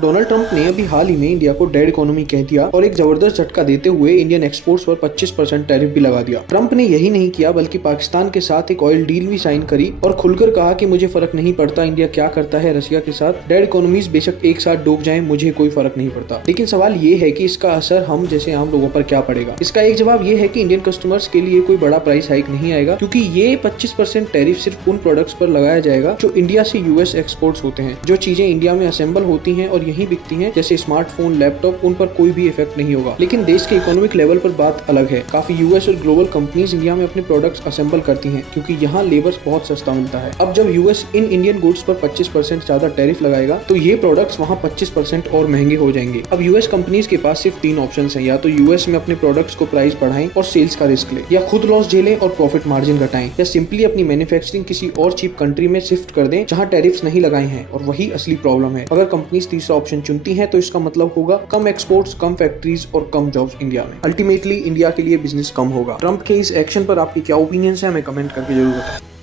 Donald Trump ने अभी हाल ही में इंडिया को डेड इकोनॉमी कह दिया और एक जबरदस्त झटका देते हुए इंडियन एक्सपोर्ट्स पर 25% टैरिफ भी लगा दिया। ट्रंप ने यही नहीं किया बल्कि पाकिस्तान के साथ एक ऑयल डील भी साइन करी और खुलकर कहा कि मुझे फर्क नहीं पड़ता इंडिया क्या करता है रशिया के साथ, डेड इकोनॉमीज बेशक एक साथ डूब जाएं, मुझे कोई फर्क नहीं पड़ता। लेकिन सवाल ये है कि इसका असर हम जैसे आम लोगों पर क्या पड़ेगा। इसका एक जवाब ये है कि इंडियन कस्टमर्स के लिए कोई बड़ा प्राइस हाइक नहीं आएगा, क्योंकि ये 25% टैरिफ सिर्फ उन प्रोडक्ट्स पर लगाया जाएगा जो इंडिया से यूएस एक्सपोर्ट्स होते हैं। जो चीजें इंडिया में असेंबल होती हैं और यहीं बिकती हैं जैसे स्मार्टफोन, लैपटॉप, उन पर कोई भी इफेक्ट नहीं होगा। लेकिन देश के इकोनॉमिक लेवल पर बात अलग है। काफी यूएस और ग्लोबल कंपनीज इंडिया में अपने प्रोडक्ट्स असेंबल करती हैं क्योंकि यहाँ लेबर बहुत सस्ता मिलता है। अब जब यूएस इन इंडियन गुड्स पर 25% ज्यादा टैरिफ लगाएगा तो ये प्रोडक्ट्स वहाँ 25% और महंगे हो जाएंगे। अब यूएस कंपनीज के पास सिर्फ 3 ऑप्शन है, या तो यूएस में अपने प्रोडक्ट्स को प्राइस बढ़ाएं और सेल्स का रिस्क ले, या खुद लॉस झेलें और प्रॉफिट मार्जिन घटाएं, या सिंपली अपनी मैन्युफैक्चरिंग किसी और चीप कंट्री में शिफ्ट कर दें जहाँ टैरिफ्स नहीं लगाए हैं। और वही असली प्रॉब्लम है। अगर कंपनीज तीसरा ऑप्शन चुनती हैं तो इसका मतलब होगा कम एक्सपोर्ट्स, कम फैक्ट्रीज और कम जॉब्स इंडिया में। अल्टीमेटली इंडिया के लिए बिजनेस कम होगा। ट्रंप के इस एक्शन पर आपकी क्या ओपिनियन है, हमें कमेंट करके जरूर बताएं।